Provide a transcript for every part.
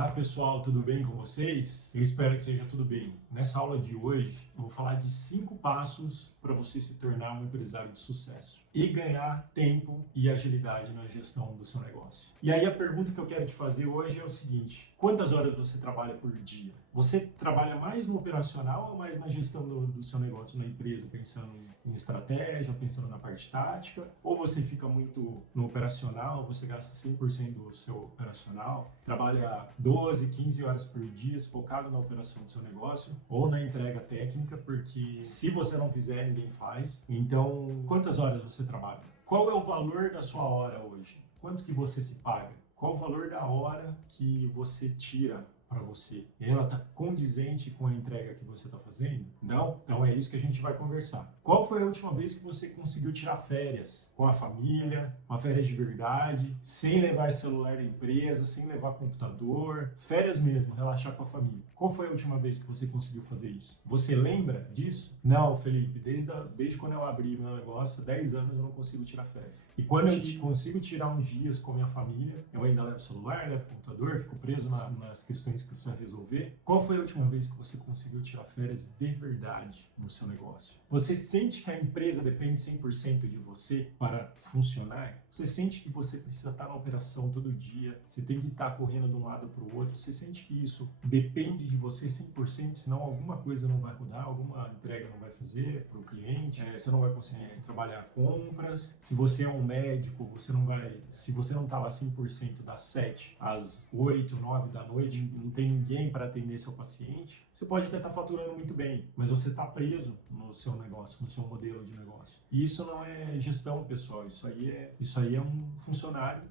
Olá pessoal, tudo bem com vocês? Eu espero que seja tudo bem. Nessa aula de hoje eu vou falar de 5 passos para você se tornar um empresário de sucesso e ganhar tempo e agilidade na gestão do seu negócio. E aí a pergunta que eu quero te fazer hoje é o seguinte: quantas horas você trabalha por dia? Você trabalha mais no operacional ou mais na gestão do seu negócio, na empresa, pensando em estratégia, pensando na parte tática? Ou você fica muito no operacional, você gasta 100% do seu operacional, trabalha 12, 15 horas por dia focado na operação do seu negócio ou na entrega técnica, porque se você não fizer, ninguém faz. Então, quantas horas você trabalha? Qual é o valor da sua hora hoje? Quanto que você se paga? Qual o valor da hora que você tira para você? Ela está condizente com a entrega que você está fazendo? Não? Então é isso que a gente vai conversar. Qual foi a última vez que você conseguiu tirar férias com a família, uma férias de verdade, sem levar celular da empresa, sem levar computador, férias mesmo, relaxar com a família? Qual foi a última vez que você conseguiu fazer isso? Você lembra disso? Não, Felipe, desde quando eu abri meu negócio, há 10 anos eu não consigo tirar férias. E quando eu consigo tirar uns dias com a minha família, eu ainda levo celular, levo computador, fico preso nas questões que precisa resolver. Qual foi a última vez que você conseguiu tirar férias de verdade no seu negócio? Você sente que a empresa depende 100% de você para funcionar? Você sente que você precisa estar na operação todo dia? Você tem que estar correndo de um lado para o outro? Você sente que isso depende de você 100%, senão alguma coisa não vai rodar, alguma entrega não vai fazer para o cliente, você não vai conseguir trabalhar compras. Se você é um médico, você não vai, se você não está lá 100% das 7 às 8, 9 da noite, não tem ninguém para atender seu paciente, você pode até estar faturando muito bem, mas você está preso no seu negócio, no seu modelo de negócio. E isso não é gestão, pessoal. Isso aí é um funcionário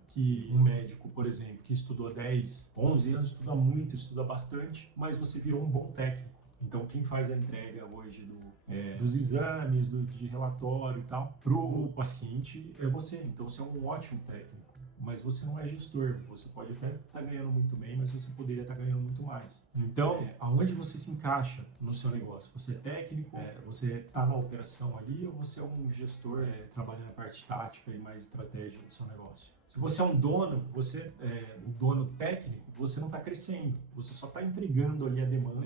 um médico, por exemplo, que estudou 10, 11 anos, estuda muito, estuda bastante, mas você virou um bom técnico. Então, quem faz a entrega hoje dos exames, de relatório e tal, para o paciente é você. Então, você é um ótimo técnico, mas você não é gestor. Você pode até estar ganhando muito bem, mas você poderia estar ganhando muito mais. Então, aonde você se encaixa no seu negócio? Você é técnico? Você está na operação ali ou você é um gestor trabalhando na parte tática e mais estratégica do seu negócio? Se você é um dono, um dono técnico, você não está crescendo. Você só está entregando ali a demanda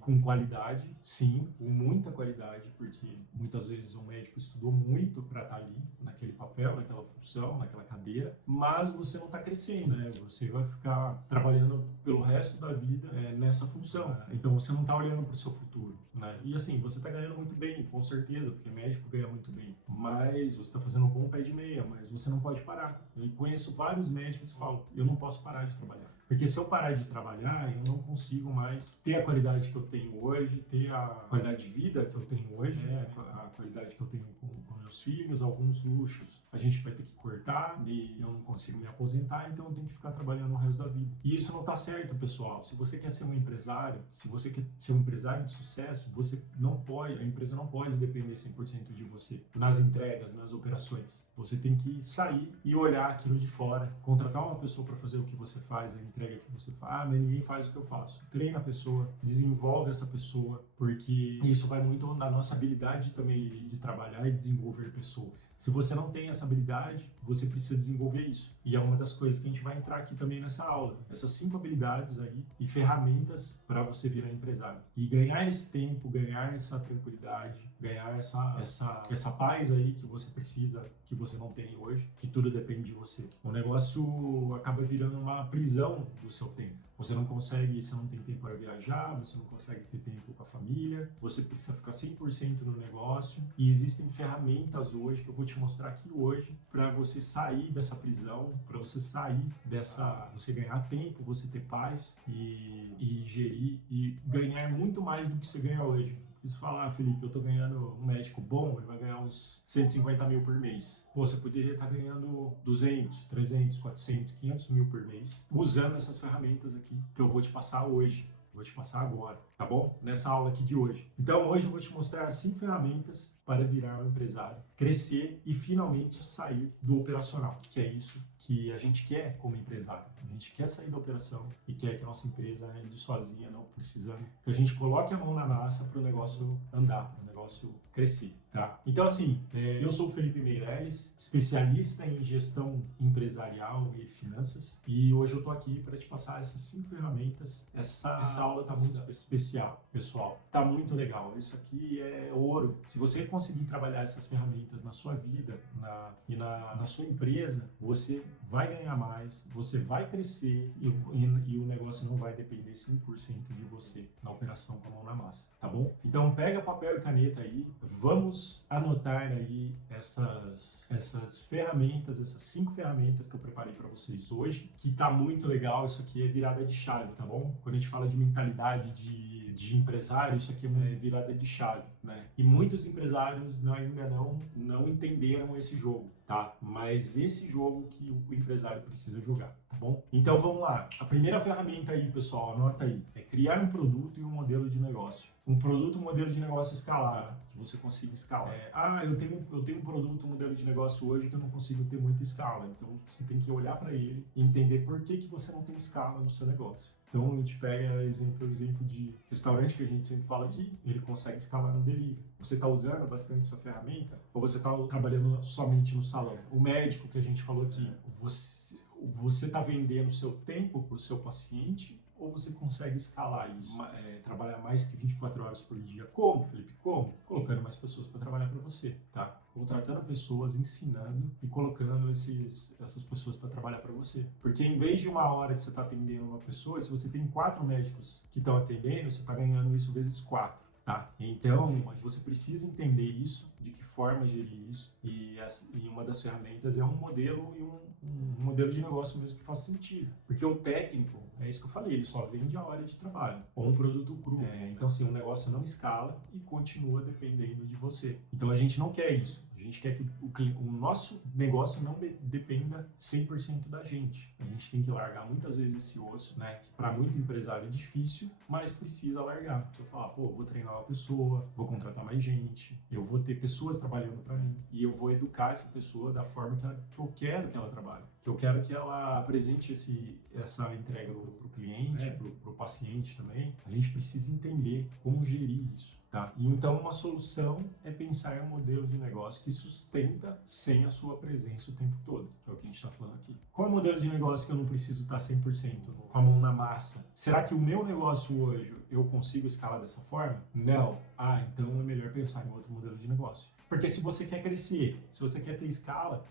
com qualidade, sim, com muita qualidade, porque muitas vezes o médico estudou muito para estar ali, naquele papel, naquela função, naquela cadeira, mas você não está crescendo, né? Você vai ficar trabalhando pelo resto da vida nessa função. Então você não está olhando para o seu futuro, né? E assim, você está ganhando muito bem, com certeza, porque médico ganha muito bem, mas você está fazendo um bom pé de meia, mas você não pode parar. Eu conheço vários médicos que falam: eu não posso parar de trabalhar. Porque se eu parar de trabalhar, eu não consigo mais ter a qualidade que eu tenho hoje, ter a qualidade de vida que eu tenho hoje, a qualidade que eu tenho com meus filhos, alguns luxos a gente vai ter que cortar e eu não consigo me aposentar, então eu tenho que ficar trabalhando o resto da vida. E isso não está certo, pessoal. Se você quer ser um empresário, se você quer ser um empresário de sucesso, a empresa não pode depender 100% de você nas entregas, nas operações. Você tem que sair e olhar aquilo de fora, contratar uma pessoa para fazer o que você faz, a entrega que você faz. Mas ninguém faz o que eu faço. Treina a pessoa, desenvolve essa pessoa, porque isso vai muito na nossa habilidade também de trabalhar e desenvolver pessoas. Se você não tem essa habilidade, você precisa desenvolver isso. E é uma das coisas que a gente vai entrar aqui também nessa aula. Essas 5 habilidades aí e ferramentas para você virar empresário. E ganhar esse tempo, ganhar essa tranquilidade, ganhar essa paz aí que você precisa, que você não tem hoje, que tudo depende de você. O negócio acaba virando uma prisão do seu tempo. Você não tem tempo para viajar, você não consegue ter tempo com a família, você precisa ficar 100% no negócio. E existem ferramentas hoje que eu vou te mostrar aqui hoje para você sair dessa prisão, para você sair você ganhar tempo, você ter paz e gerir e ganhar muito mais do que você ganha hoje. Você fala: Felipe, eu tô ganhando um médico bom, ele vai ganhar uns 150 mil por mês. Pô, você poderia estar ganhando 200, 300, 400, 500 mil por mês usando essas ferramentas aqui que eu vou te passar hoje. Vou te passar agora, tá bom? Nessa aula aqui de hoje. Então, hoje eu vou te mostrar 5 ferramentas para virar um empresário, crescer e finalmente sair do operacional, que é isso que a gente quer como empresário. A gente quer sair da operação e quer que a nossa empresa ande sozinha, não precisando que a gente coloque a mão na massa para o negócio andar, para o negócio crescer, tá? Então, assim, eu sou o Felipe Meirelles, especialista em gestão empresarial e finanças, e hoje eu tô aqui para te passar essas 5 ferramentas. Essa aula tá muito especial, pessoal. Tá muito legal. Isso aqui é ouro. Se você conseguir trabalhar essas ferramentas na sua vida na sua empresa, você vai ganhar mais, você vai crescer e o negócio não vai depender 100% de você na operação com a mão na massa, tá bom? Então pega papel e caneta aí, vamos anotar aí essas ferramentas, essas 5 ferramentas que eu preparei para vocês hoje, que tá muito legal. Isso aqui é virada de chave, tá bom? Quando a gente fala de mentalidade de empresário, isso aqui é virada de chave, né? E muitos empresários ainda não entenderam esse jogo, tá? Mas esse jogo que o empresário precisa jogar, tá bom? Então vamos lá. A primeira ferramenta aí, pessoal, anota aí, é criar um produto e um modelo de negócio. Um produto, um modelo de negócio escalar, que você consiga escalar. Eu tenho um produto, um modelo de negócio hoje que eu não consigo ter muita escala. Então você tem que olhar para ele e entender por que você não tem escala no seu negócio. Então a gente pega exemplo de restaurante que a gente sempre fala aqui, ele consegue escalar no delivery. Você está usando bastante essa ferramenta ou você está trabalhando somente no salão? O médico que a gente falou aqui, você está vendendo o seu tempo para o seu paciente ou você consegue escalar isso? Trabalhar mais que 24 horas por dia. Como, Felipe? Como? Colocando mais pessoas para trabalhar para você, tá? Contratando pessoas, ensinando e colocando essas pessoas para trabalhar para você. Porque em vez de 1 hora que você está atendendo uma pessoa, se você tem 4 médicos que estão atendendo, você está ganhando isso vezes 4. Tá? Então, você precisa entender isso, de que forma gerir isso, e uma das ferramentas é um modelo e um modelo de negócio mesmo que faça sentido. Porque o técnico, é isso que eu falei, ele só vende a hora de trabalho, ou um produto cru. Então, assim, o negócio não escala e continua dependendo de você. Então, a gente não quer isso. A gente quer que o nosso negócio não dependa 100% da gente. A gente tem que largar muitas vezes esse osso, né? Que para muito empresário é difícil, mas precisa largar. Eu falar, vou treinar uma pessoa, vou contratar mais gente, eu vou ter pessoas trabalhando para mim e eu vou educar essa pessoa da forma que eu quero que ela trabalhe, que eu quero que ela apresente essa entrega para o cliente, para o paciente também. A gente precisa entender como gerir isso. Tá? E então uma solução é pensar em um modelo de negócio que sustenta sem a sua presença o tempo todo, que é o que a gente está falando aqui. Qual é o modelo de negócio que eu não preciso estar 100% com a mão na massa? Será que o meu negócio hoje eu consigo escalar dessa forma? Não. Então é melhor pensar em outro modelo de negócio. Porque se você quer crescer, se você quer ter escala,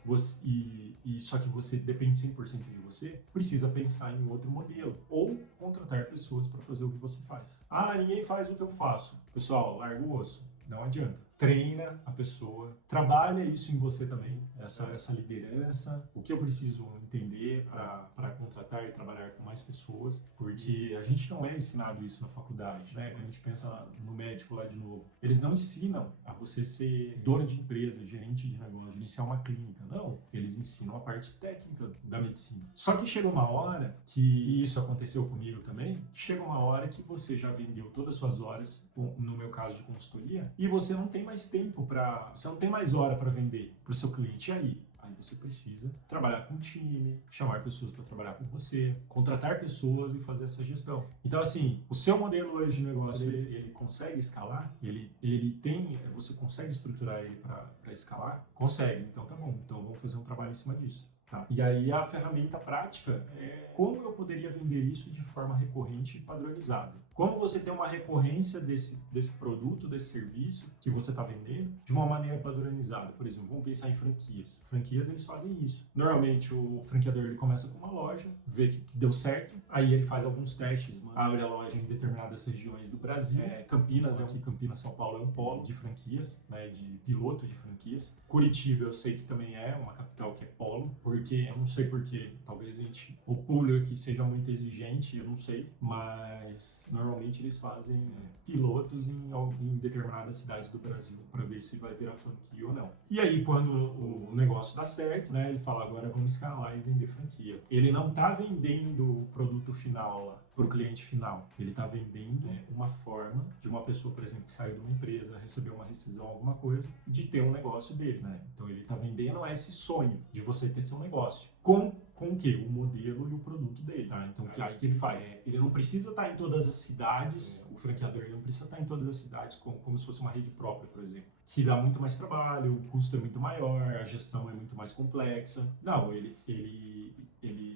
só que você depende 100% de você, precisa pensar em outro modelo. Ou contratar pessoas para fazer o que você faz. Ninguém faz o que eu faço. Pessoal, larga o osso. Não adianta. Treina a pessoa, trabalha isso em você também, essa liderança, o que eu preciso entender para contratar e trabalhar com mais pessoas, porque a gente não é ensinado isso na faculdade, né? Quando a gente pensa no médico lá de novo, eles não ensinam a você ser dono de empresa, gerente de negócio, iniciar uma clínica, não. Eles ensinam a parte técnica da medicina. Só que chega uma hora e isso aconteceu comigo também, chega uma hora que você já vendeu todas as suas horas, no meu caso de consultoria, e você não tem mais tempo você não tem mais hora para vender para o seu cliente. E aí? Aí você precisa trabalhar com um time, chamar pessoas para trabalhar com você, contratar pessoas e fazer essa gestão. Então, assim, o seu modelo hoje de negócio, ele consegue escalar? Você consegue estruturar ele para escalar? Consegue. Então, tá bom. Então, vamos fazer um trabalho em cima disso. Tá. E aí a ferramenta prática é como eu poderia vender isso de forma recorrente e padronizada. Como você tem uma recorrência desse produto, desse serviço que você está vendendo de uma maneira padronizada. Por exemplo, vamos pensar em franquias. Franquias, eles fazem isso. Normalmente o franqueador ele começa com uma loja, vê que deu certo, aí ele faz alguns testes, abre a loja em determinadas regiões do Brasil. Campinas, São Paulo é um polo de franquias, né, de piloto de franquias. Curitiba eu sei que também é uma capital que é polo, porque eu não sei porquê, talvez o público aqui seja muito exigente, eu não sei, mas normalmente eles fazem pilotos em determinadas cidades do Brasil para ver se vai virar franquia ou não. E aí quando o negócio dá certo, né, ele fala, agora vamos escalar e vender franquia. Ele não está vendendo o produto final lá para o cliente final, ele está vendendo uma forma de uma pessoa, por exemplo, que saiu de uma empresa, recebeu uma rescisão, alguma coisa, de ter um negócio dele, né? Então ele está vendendo esse sonho de você ter seu negócio. Com o quê? O modelo e o produto dele, tá? Então, o que ele faz? Ele não precisa estar em todas as cidades, o franqueador ele não precisa estar em todas as cidades como se fosse uma rede própria, por exemplo, que dá muito mais trabalho, o custo é muito maior, a gestão é muito mais complexa. Não, ele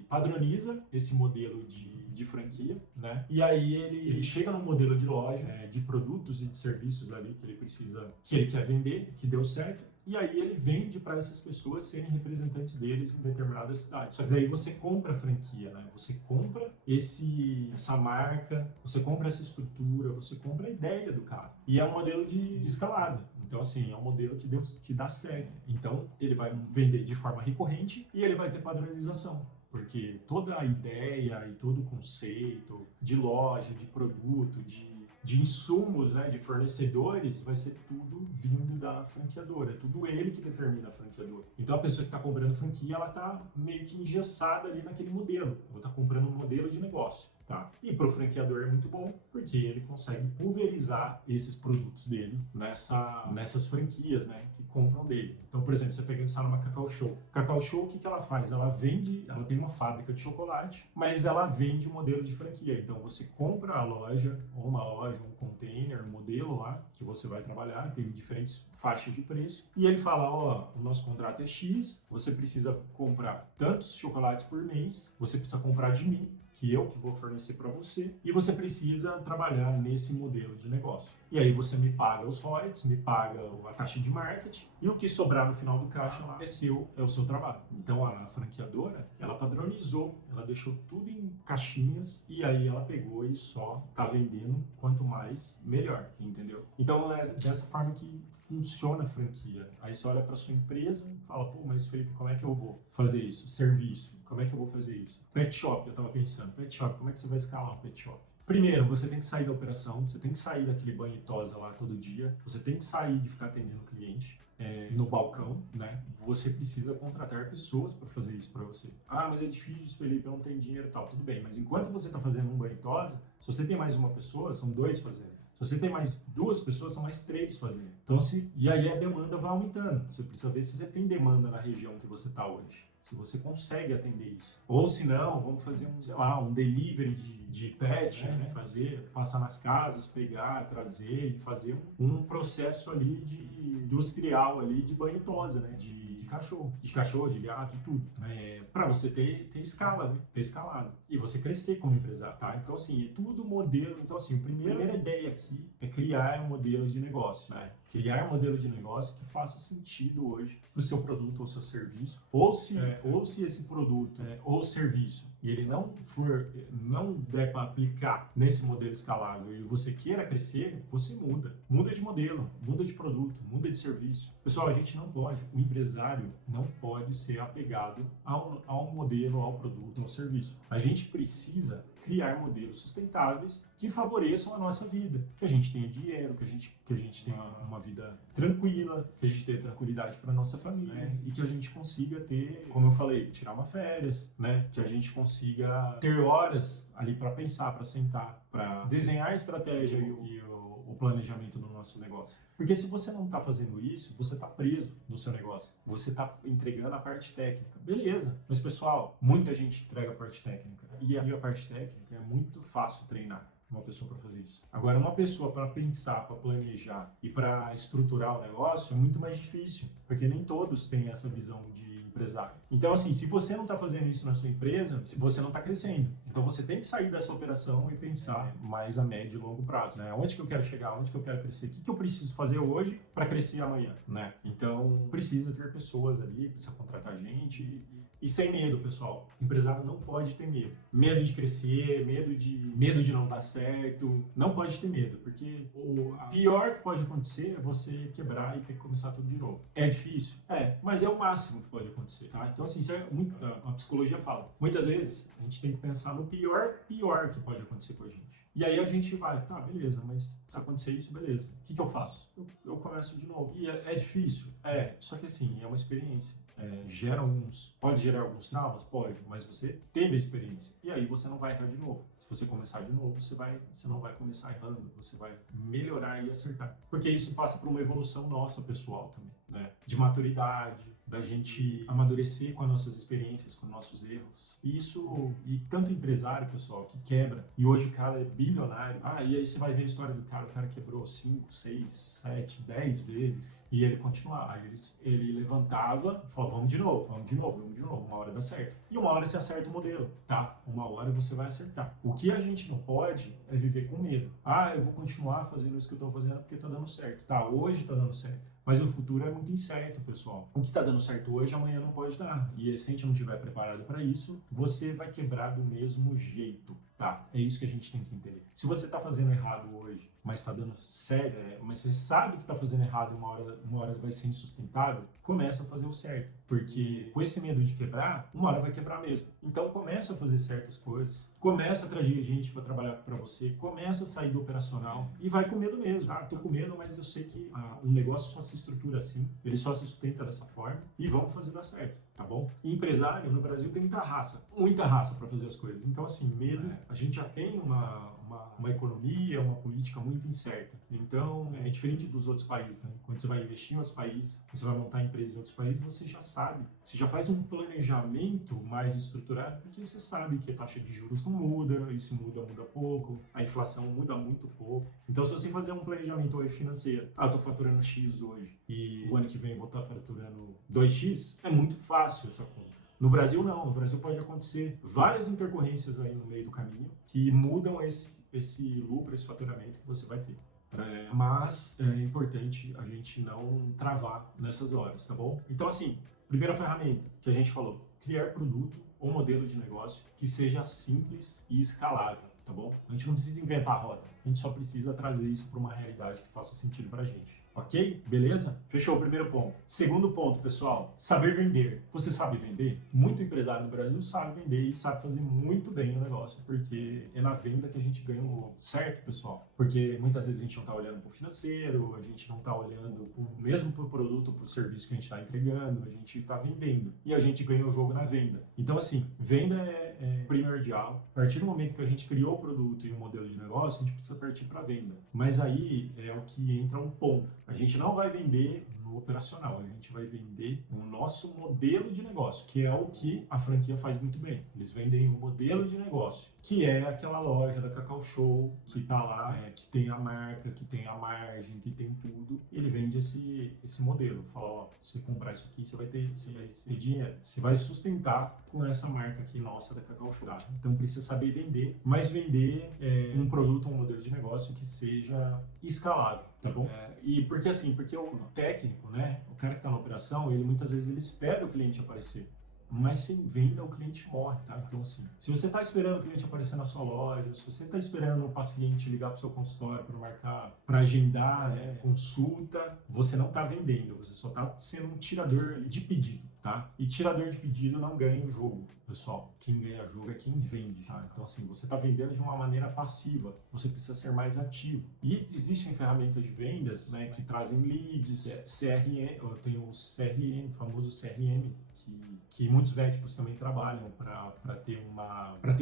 padroniza esse modelo de franquia, né? E aí ele chega no modelo de loja, de produtos e de serviços ali que ele quer vender, que deu certo. E aí ele vende para essas pessoas serem representantes deles em determinada cidade. Só que daí você compra a franquia, né? Você compra essa marca, você compra essa estrutura, você compra a ideia do cara. E é um modelo de escalada. Então, assim, é um modelo que dá certo. Então, ele vai vender de forma recorrente e ele vai ter padronização. Porque toda a ideia e todo o conceito de loja, de produto, de insumos, né, de fornecedores, vai ser tudo vindo da franqueadora. É tudo ele que determina a franqueadora. Então a pessoa que está comprando franquia, ela está meio que engessada ali naquele modelo. Ela está comprando um modelo de negócio. Tá? E para o franqueador é muito bom, porque ele consegue pulverizar esses produtos dele nessas franquias, né, que compram dele. Então, por exemplo, você pensar numa Cacau Show. Cacau Show, o que ela faz? Ela tem uma fábrica de chocolate, mas ela vende um modelo de franquia. Então, você compra a loja, ou uma loja, um container, um modelo lá, que você vai trabalhar, tem diferentes faixas de preço, e ele fala, ó, o nosso contrato é X, você precisa comprar tantos chocolates por mês, você precisa comprar de mim, que vou fornecer para você, e você precisa trabalhar nesse modelo de negócio. E aí você me paga os royalties, me paga a taxa de marketing, e o que sobrar no final do caixa lá é o seu trabalho. Então a franqueadora, ela padronizou, ela deixou tudo em caixinhas, e aí ela pegou e só tá vendendo quanto mais, melhor, entendeu? Então é dessa forma que funciona a franquia. Aí você olha para sua empresa e fala, pô, mas Felipe, como é que eu vou fazer isso? Serviço, como é que eu vou fazer isso? Pet shop, eu estava pensando, pet shop, como é que você vai escalar um pet shop? Primeiro, você tem que sair da operação, você tem que sair daquele banho e tosa lá todo dia, você tem que sair de ficar atendendo o cliente no balcão, né? Você precisa contratar pessoas para fazer isso para você. Ah, mas é difícil, Felipe, eu não tenho dinheiro e tal. Tudo bem, mas enquanto você está fazendo um banho e tosa, se você tem mais uma pessoa, são 2 fazendo. Se você tem mais 2 pessoas, são mais 3 fazendo. Então, e aí a demanda vai aumentando. Você precisa ver se você tem demanda na região que você está hoje. Se você consegue atender isso. Ou se não, vamos fazer um delivery de pet, né? Passar nas casas, pegar, trazer e fazer um processo ali industrial ali de banho e tosa, né? De cachorro, de gato e tudo. Para você ter escala, né? Ter escalado. E você crescer como empresário, tá? Então, assim, é tudo modelo. Então, assim, a primeira ideia aqui é criar um modelo de negócio, né? Criar um modelo de negócio que faça sentido hoje para o seu produto ou seu serviço, ou se esse produto ou serviço ele não der para aplicar nesse modelo escalável e você queira crescer, você muda de modelo, muda de produto, muda de serviço. Pessoal, o empresário não pode ser apegado ao modelo, ao produto, ao serviço. A gente precisa criar modelos sustentáveis que favoreçam a nossa vida, que a gente tenha dinheiro, que a gente tenha uma vida tranquila, que a gente tenha tranquilidade para nossa família e que a gente consiga ter, como eu falei, tirar uma férias, né? Que a gente consiga ter horas ali para pensar, para sentar, para desenhar a estratégia e o planejamento do nosso negócio. Porque se você não está fazendo isso, você está preso no seu negócio. Você está entregando a parte técnica. Beleza. Mas, pessoal, muita gente entrega a parte técnica. E a parte técnica é muito fácil treinar uma pessoa para fazer isso. Agora, uma pessoa para pensar, para planejar e para estruturar o negócio é muito mais difícil. Porque nem todos têm essa visão de empresário. Então, assim, se você não está fazendo isso na sua empresa, você não está crescendo. Então, você tem que sair dessa operação e pensar mais a médio e longo prazo, né? Onde que eu quero chegar? Onde que eu quero crescer? O que eu preciso fazer hoje para crescer amanhã, né? Então, precisa ter pessoas ali, precisa contratar gente e sem medo, pessoal. O empresário não pode ter medo. Medo de crescer, medo de não dar certo. Não pode ter medo, porque o pior que pode acontecer é você quebrar e ter que começar tudo de novo. É difícil? É, mas é o máximo que pode acontecer, tá? Então, assim, isso é muito, a psicologia fala. Muitas vezes, a gente tem que pensar no pior que pode acontecer com a gente. E aí a gente vai, tá, beleza, mas se acontecer isso, beleza. O que eu faço? Eu começo de novo. E é difícil? É, só que assim, é uma experiência. Pode gerar alguns traumas? Pode, mas você teve a experiência. E aí você não vai errar de novo. Se você começar de novo, você não vai começar errando, você vai melhorar e acertar. Porque isso passa por uma evolução nossa, pessoal, também, né? De maturidade, da gente amadurecer com as nossas experiências, com nossos erros. E tanto empresário, pessoal, que quebra, e hoje o cara é bilionário. E aí você vai ver a história do cara, o cara quebrou 5, 6, 7, 10 vezes, e ele continuava. Aí ele levantava e falava, vamos de novo, uma hora dá certo. E uma hora você acerta o modelo, tá? Uma hora você vai acertar. O que a gente não pode é viver com medo. Eu vou continuar fazendo isso que eu tô fazendo porque tá dando certo. Tá, hoje tá dando certo. Mas o futuro é muito incerto, pessoal. O que está dando certo hoje, amanhã não pode dar. E se a gente não estiver preparado para isso, você vai quebrar do mesmo jeito, tá? É isso que a gente tem que entender. Se você está fazendo errado hoje, mas está dando certo, mas você sabe que está fazendo errado e uma hora vai ser insustentável, começa a fazer o certo. Porque com esse medo de quebrar, uma hora vai quebrar mesmo. Então começa a fazer certas coisas, começa a trazer gente para trabalhar para você, começa a sair do operacional e vai com medo mesmo. Tô com medo, mas eu sei que um negócio só se estrutura assim, ele só se sustenta dessa forma e vamos fazer dar certo, tá bom? E empresário no Brasil tem muita raça para fazer as coisas. Então assim, medo, a gente já tem uma economia, uma política muito incerta. Então, é diferente dos outros países, né? Quando você vai investir em outros países, você vai montar empresas em outros países, você já sabe, você já faz um planejamento mais estruturado, porque você sabe que a taxa de juros não muda, e se muda pouco, a inflação muda muito pouco. Então, se você fazer um planejamento hoje financeiro, eu tô faturando X hoje, e o ano que vem eu vou estar faturando 2X, é muito fácil essa conta. No Brasil, não. No Brasil pode acontecer várias intercorrências aí no meio do caminho que mudam esse lucro, esse faturamento que você vai ter. Mas é importante a gente não travar nessas horas, tá bom? Então, assim, primeira ferramenta que a gente falou, criar produto ou modelo de negócio que seja simples e escalável, tá bom? A gente não precisa inventar a roda, a gente só precisa trazer isso para uma realidade que faça sentido pra gente. Ok? Beleza? Fechou o primeiro ponto. Segundo ponto, pessoal, saber vender. Você sabe vender? Muito empresário no Brasil sabe vender e sabe fazer muito bem o negócio, porque é na venda que a gente ganha o jogo. Certo, pessoal? Porque muitas vezes a gente não está olhando para o financeiro, a gente não está olhando mesmo para o produto, para o serviço que a gente está entregando, a gente está vendendo. E a gente ganha o jogo na venda. Então, assim, venda é primordial. A partir do momento que a gente criou o produto e um modelo de negócio, a gente precisa partir para a venda. Mas aí é o que entra um ponto. A gente não vai vender no operacional, a gente vai vender o nosso modelo de negócio, que é o que a franquia faz muito bem. Eles vendem um modelo de negócio, que é aquela loja da Cacau Show, que tá lá, que tem a marca, que tem a margem, que tem tudo. E ele vende esse modelo. Fala, se você comprar isso aqui, você vai ter dinheiro. Você vai sustentar com essa marca aqui nossa da Cacau Show. Então precisa saber vender, mas vender um produto, um modelo de negócio que seja escalável, tá bom? E porque o técnico, né, o cara que está na operação, ele muitas vezes ele espera o cliente aparecer. Mas sem venda o cliente morre, tá? Então assim, se você está esperando o cliente aparecer na sua loja, se você está esperando o paciente ligar para o seu consultório para marcar, para agendar consulta, você não está vendendo, você só está sendo um tirador de pedido, tá? E tirador de pedido não ganha o jogo, pessoal. Quem ganha o jogo é quem vende, tá? Então assim, você está vendendo de uma maneira passiva, você precisa ser mais ativo. E existem ferramentas de vendas, né, que trazem leads, CRM, eu tenho o CRM, o famoso CRM, que muitos médicos também trabalham para ter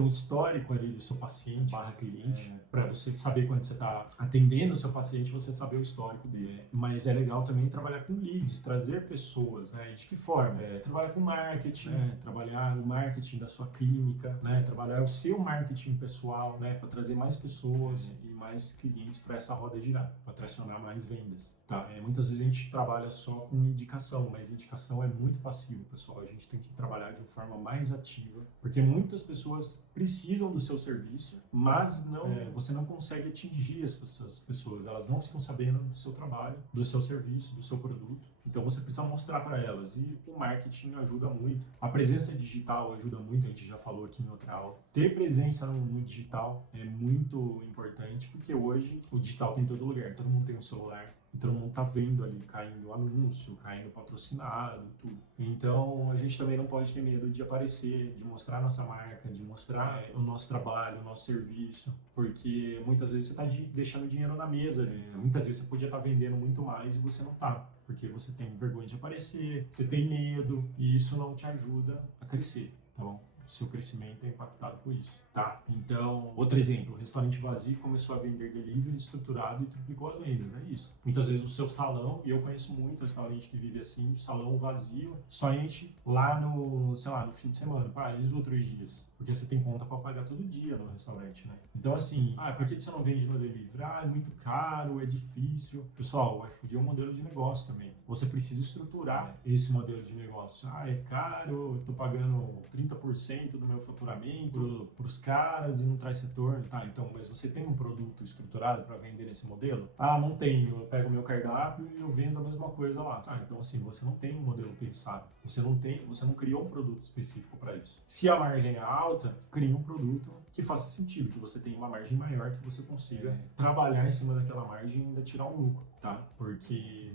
um histórico ali do seu paciente / cliente, para você saber quando você está atendendo o seu paciente, você saber o histórico dele. Mas é legal também trabalhar com leads, trazer pessoas, né? De que forma? Trabalhar com marketing, trabalhar no marketing da sua clínica, né? Trabalhar o seu marketing pessoal, né? Para trazer mais pessoas e mais clientes para essa roda girar, para tracionar mais vendas, tá? Muitas vezes a gente trabalha só com indicação, mas indicação é muito passivo, pessoal. A gente tem que trabalhar de uma forma mais ativa, porque muitas pessoas precisam do seu serviço, mas você não consegue atingir essas pessoas, elas não ficam sabendo do seu trabalho, do seu serviço, do seu produto. Então você precisa mostrar para elas, e o marketing ajuda muito. A presença digital ajuda muito, a gente já falou aqui em outra aula. Ter presença no digital é muito importante, porque hoje o digital tem em todo lugar, todo mundo tem um celular, e todo mundo tá vendo ali, caindo anúncio, caindo patrocinado, tudo. Então a gente também não pode ter medo de aparecer, de mostrar a nossa marca, de mostrar o nosso trabalho, o nosso serviço, porque muitas vezes você tá deixando dinheiro na mesa ali. Muitas vezes você podia estar vendendo muito mais e você não tá, porque você tem vergonha de aparecer, você tem medo, e isso não te ajuda a crescer, tá bom? seu crescimento é impactado por isso, tá? Então, outro exemplo, o restaurante vazio começou a vender delivery estruturado e triplicou as vendas, é isso. Muitas vezes o seu salão, e eu conheço muito restaurante que vive assim, salão vazio, só enche lá no, sei lá, no fim de semana, e os outros dias. Porque você tem conta para pagar todo dia no restaurante, né? Então, assim, por que você não vende no delivery? É muito caro, é difícil. Pessoal, o iFood é um modelo de negócio também. Você precisa estruturar esse modelo de negócio. É caro, eu tô pagando 30% do meu faturamento pros caras e não traz retorno. Tá, então, mas você tem um produto estruturado para vender nesse modelo? Não tenho. Eu pego o meu cardápio e eu vendo a mesma coisa lá. Então, assim, você não tem um modelo pensado. Você não criou um produto específico para isso. Se a margem é alta, crie um produto que faça sentido, que você tenha uma margem maior, que você consiga trabalhar em cima daquela margem e ainda tirar um lucro, tá? Porque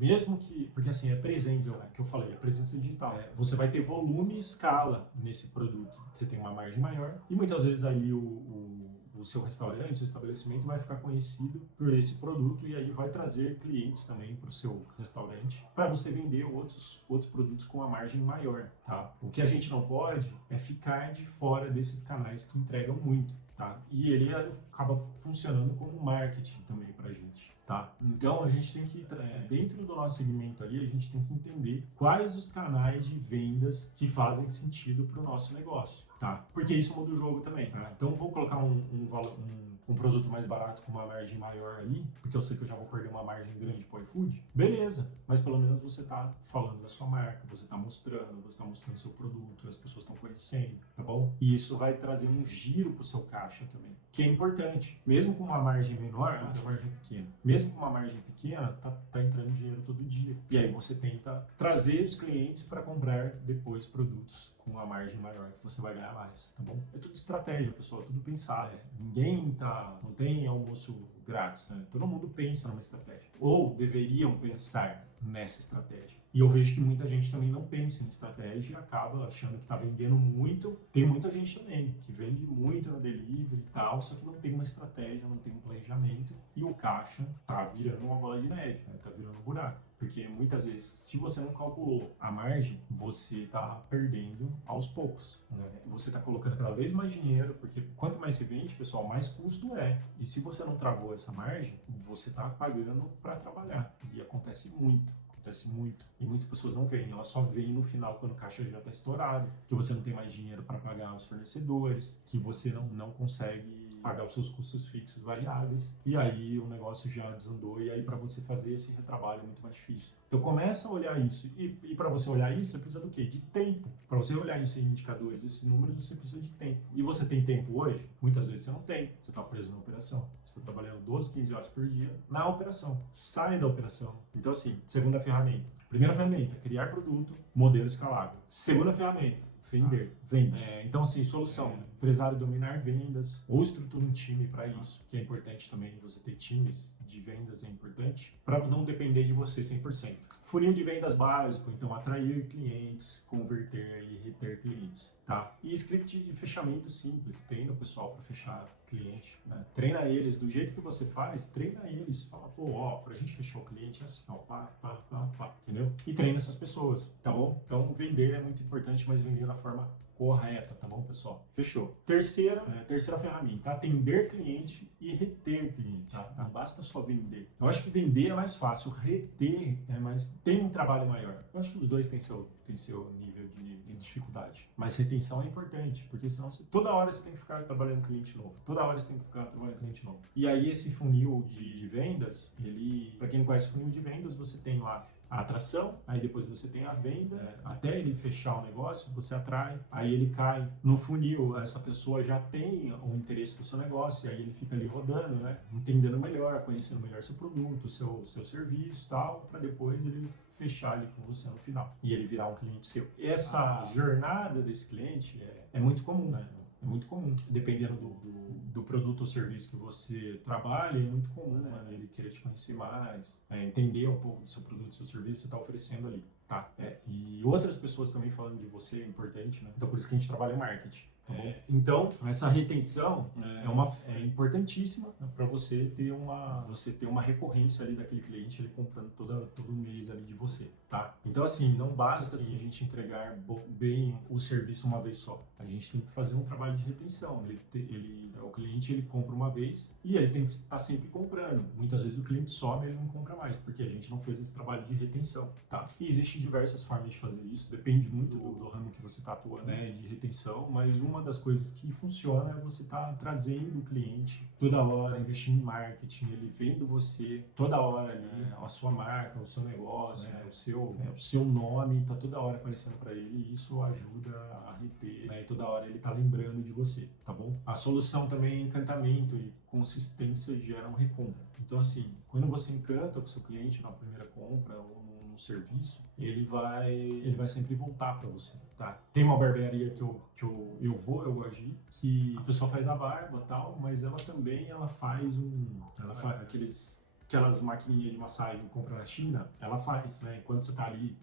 assim, é presença, né, que eu falei, é presença digital. Você vai ter volume e escala nesse produto. Você tem uma margem maior e muitas vezes ali o seu restaurante, seu estabelecimento vai ficar conhecido por esse produto e aí vai trazer clientes também para o seu restaurante para você vender outros produtos com uma margem maior, tá? O que a gente não pode é ficar de fora desses canais que entregam muito, tá? E ele acaba funcionando como marketing também para a gente, tá? Então a gente tem que, dentro do nosso segmento ali, a gente tem que entender quais os canais de vendas que fazem sentido para o nosso negócio, tá? Porque isso muda o jogo também, tá? Então vou colocar um produto mais barato com uma margem maior ali, porque eu sei que eu já vou perder uma margem grande pro iFood, beleza, mas pelo menos você tá falando da sua marca, você tá mostrando seu produto, as pessoas estão conhecendo, tá bom? E isso vai trazer um giro pro seu caixa também, que é importante. Mesmo com uma margem menor, a margem pequena, mesmo com uma margem pequena, tá entrando dinheiro todo dia. E aí você tenta trazer os clientes para comprar depois produtos com uma margem maior que você vai ganhar mais, tá bom? É tudo estratégia, pessoal, é tudo pensado. Não tem almoço grátis, né? Todo mundo pensa numa estratégia. Ou deveriam pensar nessa estratégia. E eu vejo que muita gente também não pensa em estratégia e acaba achando que está vendendo muito. Tem muita gente também que vende muito na delivery e tal, só que não tem uma estratégia, não tem um planejamento e o caixa tá virando uma bola de neve, né? Tá virando um buraco. Porque muitas vezes, se você não calculou a margem, você está perdendo aos poucos, né? Você está colocando cada vez mais dinheiro, porque quanto mais se vende, pessoal, mais custo é. E se você não travou essa margem, você está pagando para trabalhar. E acontece muito. E muitas pessoas não veem, elas só veem no final quando o caixa já está estourado, que você não tem mais dinheiro para pagar os fornecedores, que você não consegue pagar os seus custos fixos variáveis, e aí o negócio já desandou, e aí para você fazer esse retrabalho é muito mais difícil. Então começa a olhar isso, e para você olhar isso, você precisa do quê? De tempo. Para você olhar isso em indicadores, esses números, você precisa de tempo. E você tem tempo hoje? Muitas vezes você não tem, você está preso na operação. Você está trabalhando 12, 15 horas por dia na operação. Sai da operação. Então assim, segunda ferramenta. Primeira ferramenta, criar produto, modelo escalável. Segunda ferramenta, vender. Vendas. Então, assim, solução. Empresário dominar vendas ou estrutura um time para isso, que é importante também você ter times de vendas, é importante, para não depender de você 100%. Funil de vendas básico, então atrair clientes, converter e reter clientes, tá? E script de fechamento simples, treina o pessoal para fechar cliente, né? Treina eles do jeito que você faz, treina eles, fala, pra gente fechar o cliente é assim, pá, entendeu? E treina essas pessoas, tá bom? Então vender é muito importante, mas vender da forma correta, tá bom, pessoal? Fechou. Terceira ferramenta, atender cliente e reter cliente, tá? Não basta só vender. Eu acho que vender é mais fácil, reter tem um trabalho maior. Eu acho que os dois têm seu nível de dificuldade. Mas retenção é importante, porque senão toda hora você tem que ficar trabalhando com cliente novo. Toda hora você tem que ficar trabalhando com cliente novo. E aí esse funil de vendas, para quem não conhece funil de vendas, você tem lá a atração, aí depois você tem a venda, até ele fechar o negócio, você atrai, aí ele cai no funil, essa pessoa já tem um interesse no seu negócio, e aí ele fica ali rodando, né, entendendo melhor, conhecendo melhor seu produto, seu serviço e tal, para depois ele fechar ali com você no final, e ele virar um cliente seu. Essa jornada desse cliente é muito comum, né? É muito comum, dependendo do produto ou serviço que você trabalha, é muito comum, né? Ele querer te conhecer mais, entender um pouco do seu produto, do seu serviço que você está oferecendo ali, tá? E outras pessoas também falando de você é importante, né? Então por isso que a gente trabalha em marketing. Tá bom? Então, essa retenção é importante. importantíssima, né, para você ter uma recorrência ali daquele cliente, ele comprando todo mês ali de você, tá? Então, assim, não basta assim, a gente entregar bem o serviço uma vez só. A gente tem que fazer um trabalho de retenção. O cliente, ele compra uma vez e ele tem que estar sempre comprando. Muitas vezes o cliente sobe e ele não compra mais, porque a gente não fez esse trabalho de retenção, tá? E existem diversas formas de fazer isso, depende muito do ramo que você está atuando, né, de retenção, mas uma das coisas que funciona é você estar trazendo o cliente toda hora, investindo em marketing, ele vendo você toda hora ali, a sua marca, o seu negócio, né, o seu nome, tá toda hora aparecendo para ele e isso ajuda a reter, né, e toda hora ele tá lembrando de você, tá bom? A solução também é encantamento e consistência geram recompra. Então, assim, quando você encanta com o seu cliente na primeira compra ou no serviço, ele vai sempre voltar para você, tá? Tem uma barbearia que eu gosto de ir, que a pessoa faz a barba e tal, mas ela faz aquelas maquininhas de massagem que compra na China, ela faz, né? Enquanto você tá ali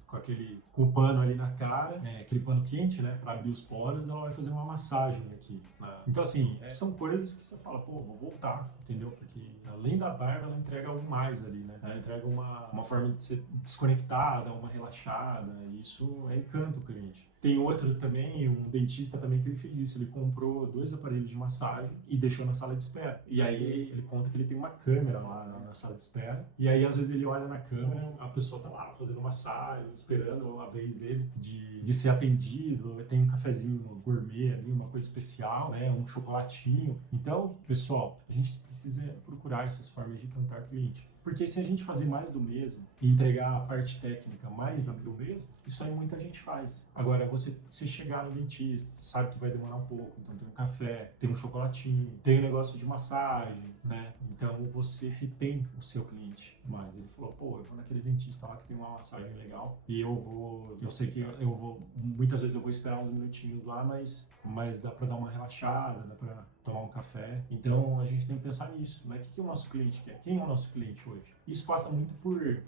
com o pano ali na cara, aquele pano quente, né? Pra abrir os poros, ela vai fazer uma massagem aqui. Né? Então, assim, são coisas que você fala, pô, vou voltar, entendeu? Porque além da barba, ela entrega algo mais ali, né? Ela entrega uma forma de ser desconectada, uma relaxada, e isso encanta o cliente. Tem outro também, um dentista também que ele fez isso, ele comprou 2 aparelhos de massagem e deixou na sala de espera. E aí ele conta que ele tem uma câmera lá na sala de espera, e aí às vezes ele olha na câmera, a pessoa tá lá fazendo massagem, esperando a vez dele de ser atendido, tem um cafezinho gourmet ali, uma coisa especial, né, um chocolatinho. Então, pessoal, a gente precisa procurar essas formas de encantar o cliente. Porque se a gente fazer mais do mesmo e entregar a parte técnica mais do mesmo, isso aí muita gente faz. Agora, você chegar no dentista, sabe que vai demorar um pouco, então tem um café, tem um chocolatinho, tem um negócio de massagem, né? Então você retém o seu cliente mais. Ele falou, pô, eu vou naquele dentista lá que tem uma massagem legal e eu sei que eu vou, muitas vezes eu vou esperar uns minutinhos lá, mas dá pra dar uma relaxada, dá pra tomar um café. Então a gente tem que pensar nisso, né? O que o nosso cliente quer? Quem é o nosso cliente hoje? Isso passa muito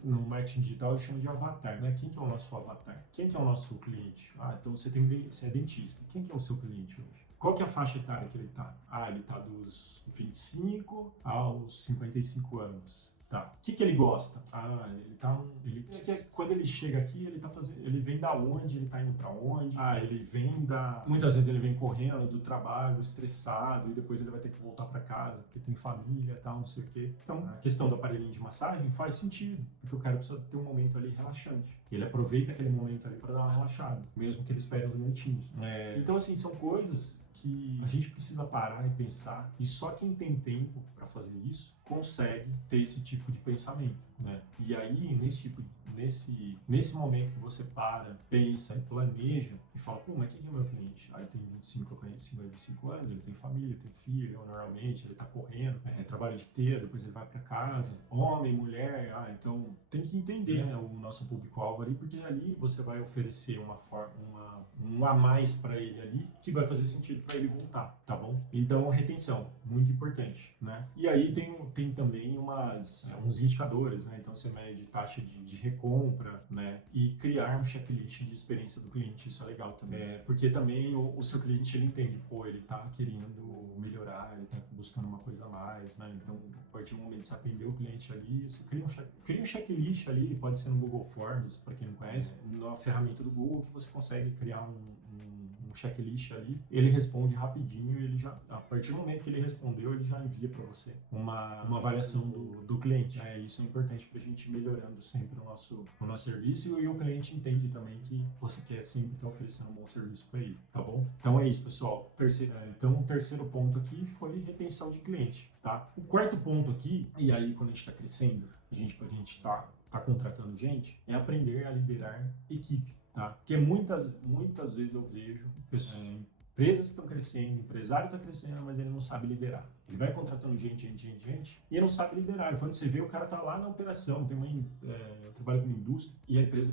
no marketing digital, eles chamam de avatar, né? Quem que é o nosso avatar? Quem que é o nosso cliente? Então você é dentista. Quem que é o seu cliente hoje? Qual que é a faixa etária que ele tá? Ele tá dos 25 aos 55 anos. Tá. O que ele gosta? Quando ele chega aqui, ele vem da onde, ele tá indo pra onde? Muitas vezes ele vem correndo do trabalho, estressado, e depois ele vai ter que voltar pra casa, porque tem família e tal, não sei o quê. Então, a questão do aparelhinho de massagem faz sentido, porque o cara precisa ter um momento ali relaxante. Ele aproveita aquele momento ali pra dar uma relaxada, mesmo que ele espere uns minutinhos. Então, assim, são coisas que a gente precisa parar e pensar, e só quem tem tempo para fazer isso consegue ter esse tipo de pensamento, né? E aí, nesse momento que você para, pensa e planeja e fala, pô, mas quem é meu cliente? Ele tem 25 anos, ele tem família, tem filho, normalmente, ele tá correndo, trabalha de inteiro, depois ele vai para casa, homem, mulher, então tem que entender, né, o nosso público-alvo ali, porque ali você vai oferecer um a mais para ele ali, que vai fazer sentido para ele voltar, tá bom? Então, retenção, muito importante, né? E aí tem também uns indicadores, né? Então, você mede taxa de recompra, né? E criar um checklist de experiência do cliente, isso é legal também. Porque também o seu cliente, ele entende, pô, ele tá querendo melhorar, ele tá buscando uma coisa a mais, né? Então, a partir do momento que você atender o cliente ali, você cria um checklist ali, pode ser no Google Forms, para quem não conhece, na ferramenta do Google, que você consegue criar um checklist ali, ele responde rapidinho e a partir do momento que ele respondeu, ele já envia para você uma avaliação do cliente. Isso é importante para a gente ir melhorando sempre o nosso serviço e o cliente entende também que você quer sempre estar oferecendo um bom serviço para ele, tá bom? Então é isso, pessoal. O terceiro ponto aqui foi retenção de cliente, tá? O quarto ponto aqui, e aí quando a gente está crescendo, a gente tá contratando gente, é aprender a liderar equipe. Tá? Porque muitas vezes eu vejo empresas que estão crescendo, empresário está crescendo, mas ele não sabe liderar. Ele vai contratando gente, e ele não sabe liderar. E quando você vê, o cara tá lá na operação, eu trabalho com uma indústria, e a empresa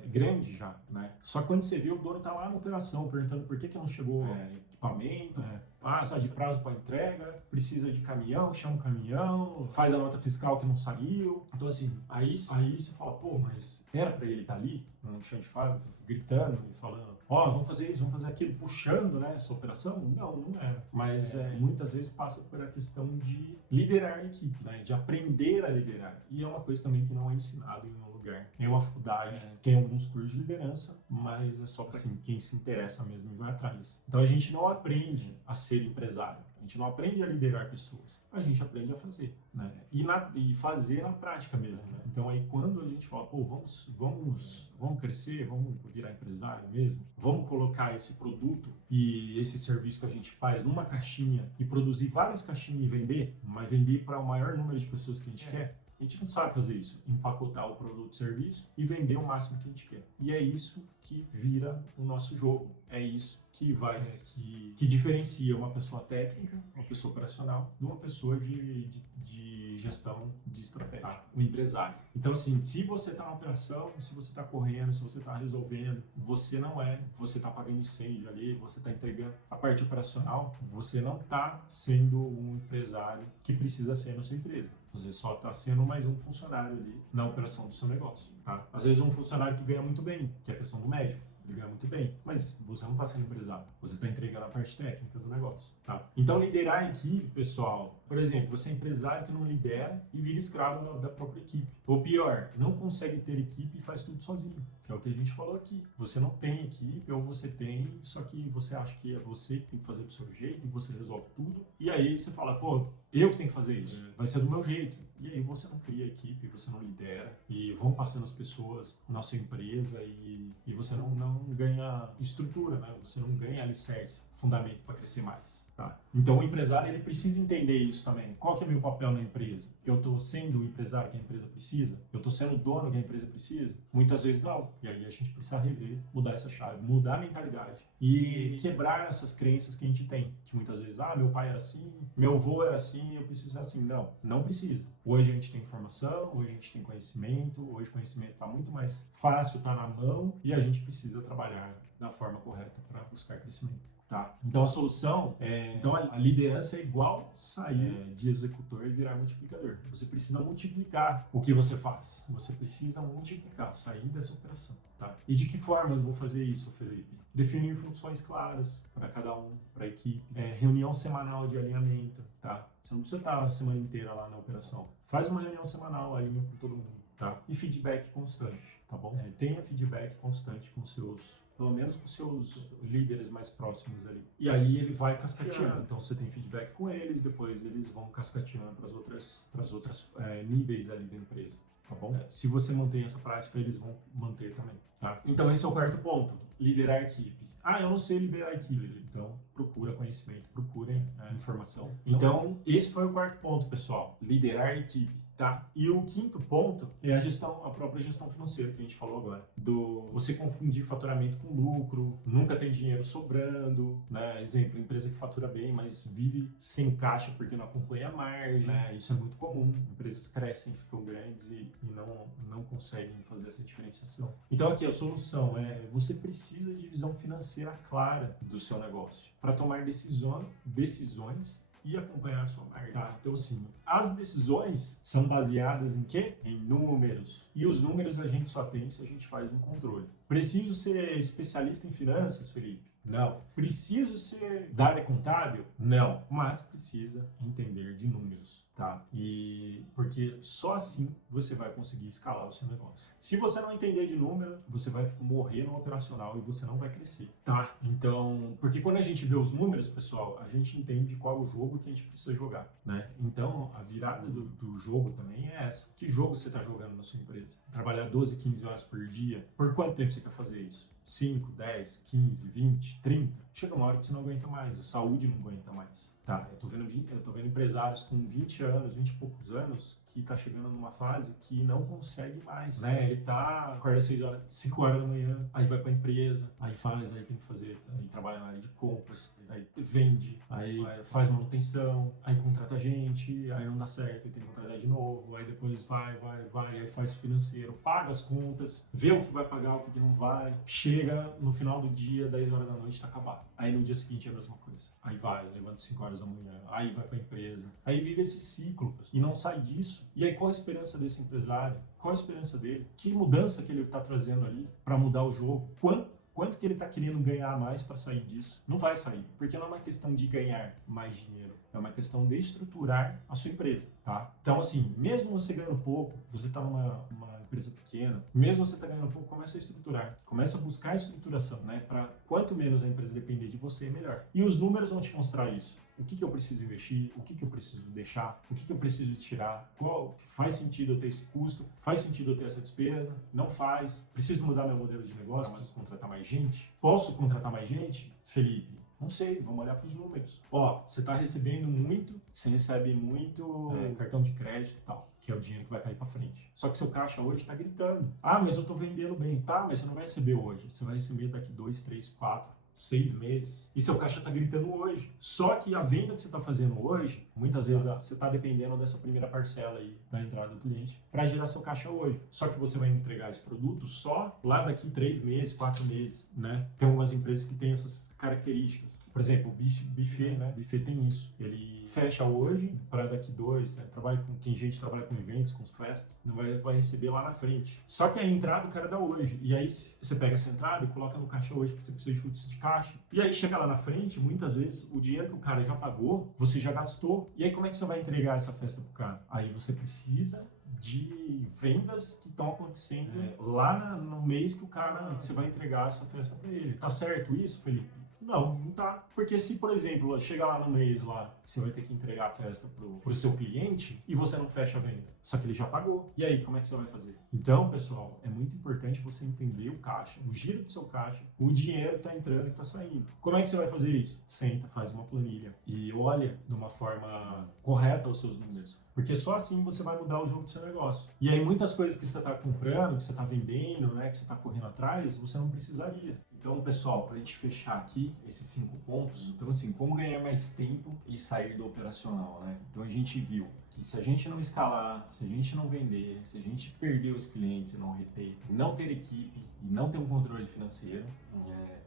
é grande já, né? Só que quando você vê, o dono tá lá na operação, perguntando por que não chegou equipamento, passa de prazo para entrega, precisa de caminhão, chama o caminhão, faz a nota fiscal que não saiu. Então, assim, aí você fala, pô, mas era para ele estar ali, no chão de fábrica, gritando e falando, vamos fazer isso, vamos fazer aquilo, puxando, né, essa operação? Não era. Mas muitas vezes passa por a questão de liderar a equipe, né? De aprender a liderar. E é uma coisa também que não é ensinado em nenhum lugar. Tem uma faculdade, tem alguns cursos de liderança, mas é só para assim, quem se interessa mesmo e vai atrás. Então a gente não aprende a ser empresário, a gente não aprende a liderar pessoas, a gente aprende a fazer, né? E fazer na prática mesmo, né? Então aí quando a gente fala, pô, vamos crescer, vamos virar empresário mesmo, vamos colocar esse produto e esse serviço que a gente faz numa caixinha e produzir várias caixinhas e vender, mas vender para o maior número de pessoas que a gente quer. A gente não sabe fazer isso, empacotar o produto e serviço e vender o máximo que a gente quer. E é isso que vira o nosso jogo. É isso que diferencia uma pessoa técnica, uma pessoa operacional, de uma pessoa de gestão de estratégia, o empresário. Então, assim, se você está na operação, se você está correndo, se você está resolvendo, você está apagando incêndio ali, você está entregando a parte operacional, você não está sendo um empresário que precisa ser na sua empresa. Você só está sendo mais um funcionário ali na operação do seu negócio, tá? Às vezes um funcionário que ganha muito bem, que é a questão do médico. Ele ganha muito bem, mas você não está sendo empresário, você está entregando a parte técnica do negócio, tá? Então, liderar a equipe, pessoal, por exemplo, você é empresário que não lidera e vira escravo da própria equipe. Ou pior, não consegue ter equipe e faz tudo sozinho, que é o que a gente falou aqui. Você não tem equipe, ou você tem, só que você acha que é você que tem que fazer do seu jeito e você resolve tudo. E aí você fala, pô, eu que tenho que fazer isso, vai ser do meu jeito. E aí você não cria equipe, você não lidera, e vão passando as pessoas na sua empresa e você não ganha estrutura, né? Você não ganha alicerce, fundamento para crescer mais. Tá? Então o empresário ele precisa entender isso também. Qual que é o meu papel na empresa? Eu estou sendo o empresário que a empresa precisa? Eu estou sendo o dono que a empresa precisa? Muitas vezes não. E aí a gente precisa rever, mudar essa chave, mudar a mentalidade e quebrar essas crenças que a gente tem. Que muitas vezes, meu pai era assim, meu avô era assim, eu preciso ser assim. Não, não precisa. Hoje a gente tem informação, hoje a gente tem conhecimento, hoje o conhecimento está muito mais fácil, está na mão e a gente precisa trabalhar da forma correta para buscar crescimento. Tá? Então a solução então a liderança é igual sair de executor e virar multiplicador. Você precisa multiplicar o que você faz. Você precisa multiplicar, sair dessa operação. Tá? E de que forma eu vou fazer isso, Felipe? Definir funções claras para cada um, para a equipe. Reunião semanal de alinhamento. Tá? Você não precisa estar a semana inteira lá na operação. Faz uma reunião semanal, alinha com todo mundo. Tá? E feedback constante. Tá bom? Tenha feedback constante com pelo menos com seus líderes mais próximos ali. E aí ele vai cascateando. Então você tem feedback com eles, depois eles vão cascateando para as outras níveis ali da empresa. Tá bom? Se você mantém essa prática, eles vão manter também. Tá? Então esse é o quarto ponto. Liderar a equipe. Eu não sei liderar a equipe. Então procura conhecimento, procurem informação. Então esse foi o quarto ponto, pessoal. Liderar a equipe. Tá? E o quinto ponto é a própria gestão financeira que a gente falou agora. Você confundir faturamento com lucro, nunca tem dinheiro sobrando, né? Exemplo, empresa que fatura bem, mas vive sem caixa porque não acompanha a margem, né? Isso é muito comum. Empresas crescem, ficam grandes e não conseguem fazer essa diferenciação. Então aqui a solução você precisa de visão financeira clara do seu negócio para tomar decisões e acompanhar a sua margem. Tá? Então, assim, as decisões são baseadas em quê? Em números. E os números a gente só tem se a gente faz um controle. Preciso ser especialista em finanças, Felipe? Não. Preciso ser da área contábil? Não. Mas precisa entender de números, tá? Porque só assim você vai conseguir escalar o seu negócio. Se você não entender de número, você vai morrer no operacional e você não vai crescer, tá? Então, porque quando a gente vê os números, pessoal, a gente entende qual é o jogo que a gente precisa jogar, né? Então, a virada do jogo também é essa. Que jogo você está jogando na sua empresa? Trabalhar 12, 15 horas por dia? Por quanto tempo você quer fazer isso? 5, 10, 15, 20, 30, chega uma hora que você não aguenta mais, a saúde não aguenta mais, tá? Eu tô vendo empresários com 20 anos, 20 e poucos anos, que tá chegando numa fase que não consegue mais, né? Ele acorda às 5 horas da manhã, aí vai pra empresa, aí tem que fazer, aí trabalha na área de compras, aí vende, aí faz manutenção, aí contrata gente, aí não dá certo, aí tem que contratar de novo, aí depois vai, aí faz o financeiro, paga as contas, vê o que vai pagar, o que não vai, chega no final do dia, 10 horas da noite, tá acabado. Aí no dia seguinte é a mesma coisa. Aí levanta 5 horas da manhã, aí vai pra empresa, aí vive esse ciclo e não sai disso. E aí qual a esperança desse empresário? Qual a esperança dele? Que mudança que ele está trazendo ali para mudar o jogo? Quanto que ele está querendo ganhar mais para sair disso? Não vai sair, porque não é uma questão de ganhar mais dinheiro. é uma questão de estruturar a sua empresa, tá? Então, assim, mesmo você ganhando pouco, você está numa empresa pequena, mesmo você está ganhando pouco, começa a estruturar, começa a buscar a estruturação, né? Para quanto menos a empresa depender de você, melhor. E os números vão te mostrar isso. O que eu preciso investir, o que eu preciso deixar, o que eu preciso tirar, qual faz sentido eu ter esse custo, faz sentido eu ter essa despesa, não faz, preciso mudar meu modelo de negócio, preciso contratar mais gente, posso contratar mais gente? Felipe, não sei, vamos olhar para os números. Ó, você está recebendo muito, você recebe muito cartão de crédito e tal, que é o dinheiro que vai cair para frente. Só que seu caixa hoje está gritando. Ah, mas eu estou vendendo bem. Tá, mas você não vai receber hoje. Você vai receber daqui 2, 3, 4, 6 meses. E seu caixa está gritando hoje. Só que a venda que você está fazendo hoje, muitas vezes você está dependendo dessa primeira parcela aí da entrada do cliente para gerar seu caixa hoje. Só que você vai entregar esse produto só lá daqui 3 meses, 4 meses, né? Tem algumas empresas que têm essas características. Por exemplo, o buffet, né? O buffet tem isso. Ele fecha hoje para daqui 2, né? Tem gente que trabalha com eventos, com festas, não vai receber lá na frente. Só que a entrada o cara dá hoje. E aí você pega essa entrada e coloca no caixa hoje porque você precisa de fluxo de caixa. E aí chega lá na frente, muitas vezes o dinheiro que o cara já pagou, você já gastou. E aí como é que você vai entregar essa festa pro cara? Aí você precisa de vendas que estão acontecendo lá no mês que você vai entregar essa festa para ele. Tá certo isso, Felipe? Não, não tá. Porque se, por exemplo, chega lá no mês lá, você vai ter que entregar a festa pro seu cliente e você não fecha a venda. Só que ele já pagou. E aí, como é que você vai fazer? Então, pessoal, é muito importante você entender o caixa, o giro do seu caixa, o dinheiro que tá entrando e que tá saindo. Como é que você vai fazer isso? Senta, faz uma planilha e olha de uma forma correta os seus números. Porque só assim você vai mudar o jogo do seu negócio. E aí muitas coisas que você está comprando, que você está vendendo, né, que você está correndo atrás, você não precisaria. Então, pessoal, para a gente fechar aqui esses 5 pontos, então assim, como ganhar mais tempo e sair do operacional, né? Então a gente viu que se a gente não escalar, se a gente não vender, se a gente perder os clientes e não reter, não ter equipe e não ter um controle financeiro,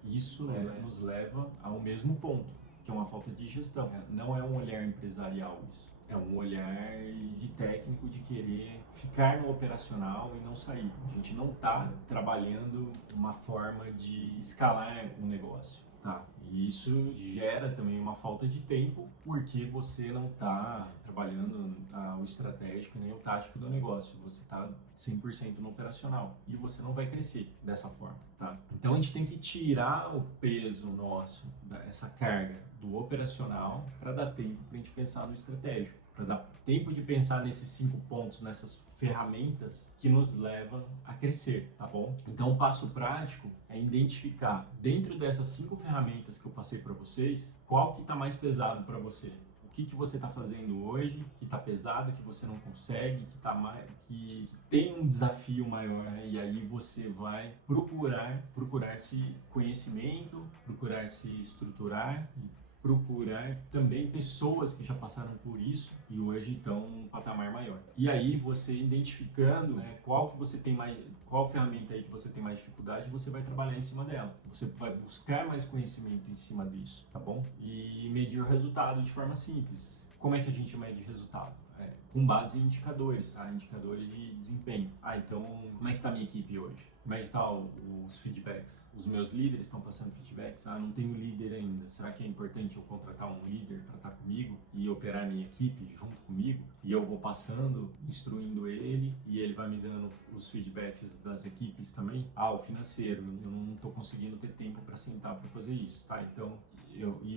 isso nos leva ao mesmo ponto, que é uma falta de gestão. Não é um olhar empresarial isso. É um olhar de técnico de querer ficar no operacional e não sair. A gente não está trabalhando uma forma de escalar um negócio, tá? E isso gera também uma falta de tempo porque você não está trabalhando o estratégico nem o tático do negócio. Você está 100% no operacional e você não vai crescer dessa forma, tá? Então a gente tem que tirar o peso nosso, essa carga do operacional para dar tempo para a gente pensar no estratégico, para dar tempo de pensar nesses 5 pontos, nessas ferramentas que nos levam a crescer, tá bom? Então, o passo prático é identificar dentro dessas 5 ferramentas que eu passei para vocês, qual que está mais pesado para você. O que você está fazendo hoje que está pesado, que você não consegue, que tem um desafio maior, né? E aí você vai procurar esse conhecimento, procurar se estruturar, procurar também pessoas que já passaram por isso e hoje estão num patamar maior. E aí você identificando qual ferramenta aí que você tem mais dificuldade, você vai trabalhar em cima dela. Você vai buscar mais conhecimento em cima disso, tá bom? E medir o resultado de forma simples. Como é que a gente mede resultado? Com base em indicadores, tá? Indicadores de desempenho. Então, como é que está a minha equipe hoje? Como é que estão os feedbacks? Os meus líderes estão passando feedbacks? Não tenho líder ainda. Será que é importante eu contratar um líder para estar comigo e operar a minha equipe junto comigo? E eu vou passando, instruindo ele e ele vai me dando os feedbacks das equipes também? O financeiro, eu não estou conseguindo ter tempo para sentar para fazer isso, tá? Então,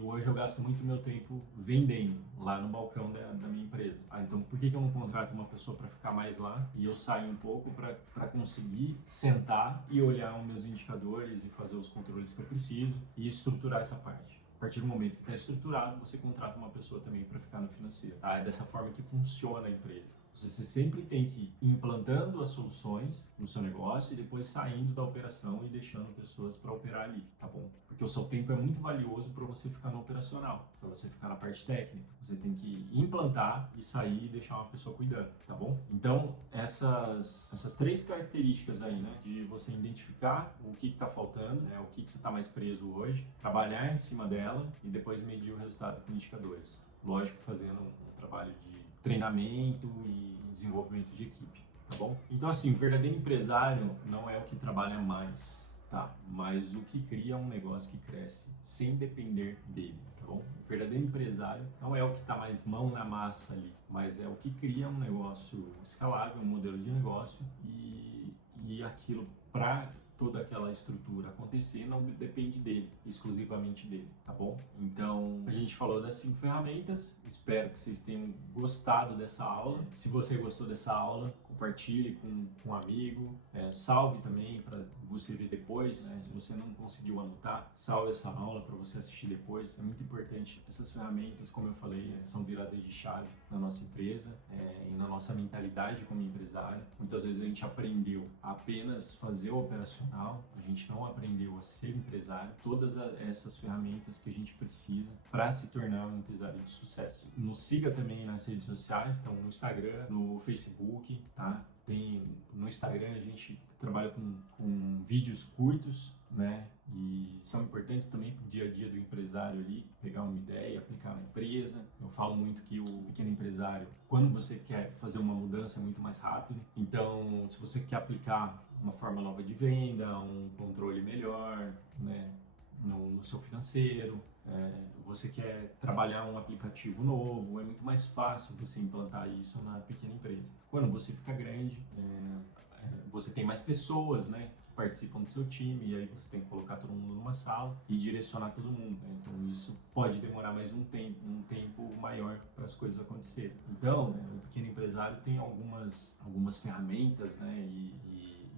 hoje eu gasto muito meu tempo vendendo lá no balcão da minha empresa. Então, por que eu não contrato uma pessoa para ficar mais lá e eu saio um pouco para conseguir sentar e olhar os meus indicadores e fazer os controles que eu preciso e estruturar essa parte? A partir do momento que está estruturado, você contrata uma pessoa também para ficar no financeiro, tá? É dessa forma que funciona a empresa. Você sempre tem que ir implantando as soluções no seu negócio e depois saindo da operação e deixando pessoas para operar ali, tá bom? Porque o seu tempo é muito valioso para você ficar no operacional, para você ficar na parte técnica. Você tem que implantar e sair e deixar uma pessoa cuidando, tá bom? Então, essas 3 características aí, né? De você identificar o que está faltando, né? O que você está mais preso hoje, trabalhar em cima dela e depois medir o resultado com indicadores. Lógico, fazendo um trabalho de treinamento e desenvolvimento de equipe, tá bom? Então, assim, o verdadeiro empresário não é o que trabalha mais, tá? Mas o que cria um negócio que cresce sem depender dele, tá bom? bom? O verdadeiro empresário não é o que está mais mão na massa ali, mas é o que cria um negócio escalável, um modelo de negócio e aquilo para toda aquela estrutura acontecer não depende dele, exclusivamente dele, tá bom? Então, a gente falou das 5 ferramentas, espero que vocês tenham gostado dessa aula. Se você gostou dessa aula, compartilhe com um amigo, salve também para você ver depois, né? Se você não conseguiu anotar, salve essa aula para você assistir depois, é muito importante. Essas ferramentas, como eu falei, são viradas de chave na nossa empresa e na nossa mentalidade como empresário. Muitas vezes a gente aprendeu a apenas fazer o operacional, a gente não aprendeu a ser empresário. Todas essas ferramentas que a gente precisa para se tornar um empresário de sucesso. Nos siga também nas redes sociais, então no Instagram, no Facebook, tá? No Instagram a gente trabalha com vídeos curtos, né? E são importantes também para o dia a dia do empresário ali, pegar uma ideia, aplicar na empresa. Eu falo muito que o pequeno empresário, quando você quer fazer uma mudança, é muito mais rápido. Então, se você quer aplicar uma forma nova de venda, um controle melhor, né, no seu financeiro, você quer trabalhar um aplicativo novo, é muito mais fácil você implantar isso na pequena empresa. Quando você fica grande, você tem mais pessoas, né, que participam do seu time, e aí você tem que colocar todo mundo numa sala e direcionar todo mundo, né? Então isso pode demorar mais um tempo maior para as coisas acontecerem. Então, o pequeno empresário tem algumas ferramentas, né, e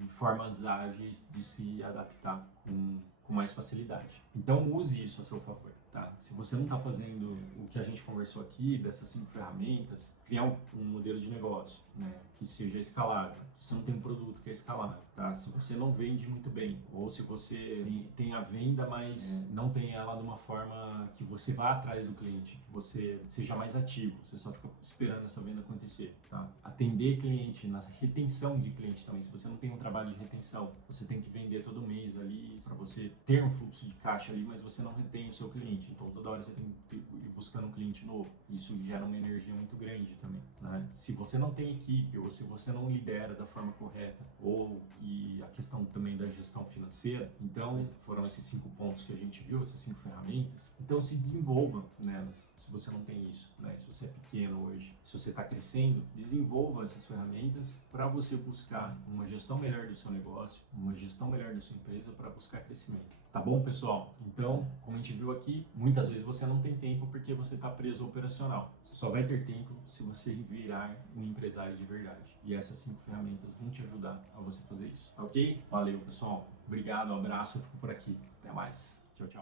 formas ágeis de se adaptar com mais facilidade. Então use isso a seu favor, tá? Se você não está fazendo o que a gente conversou aqui, dessas 5 ferramentas, criar um modelo de negócio, né, que seja escalável. Se você não tem um produto que é escalável, tá? Se você não vende muito bem, ou se você tem a venda, mas não tem ela de uma forma que você vá atrás do cliente, que você seja mais ativo, você só fica esperando essa venda acontecer, tá? Atender cliente, na retenção de cliente também. Se você não tem um trabalho de retenção, você tem que vender todo mês ali para você ter um fluxo de caixa ali, mas você não retém o seu cliente. Então toda hora você tem que ir buscando um cliente novo. Isso gera uma energia muito grande também, né? Se você não tem equipe ou se você não lidera da forma correta, e a questão também da gestão financeira, então foram esses 5 pontos que a gente viu, essas 5 ferramentas. Então se desenvolva nelas, se você não tem isso, né? Se você é pequeno hoje, se você está crescendo, desenvolva essas ferramentas para você buscar uma gestão melhor do seu negócio, uma gestão melhor da sua empresa para buscar crescimento. Tá bom, pessoal? Então, como a gente viu aqui, muitas vezes você não tem tempo porque você está preso ao operacional. Você só vai ter tempo se você virar um empresário de verdade. E essas 5 ferramentas vão te ajudar a você fazer isso. Tá ok? Valeu, pessoal. Obrigado, um abraço, eu fico por aqui. Até mais. Tchau, tchau.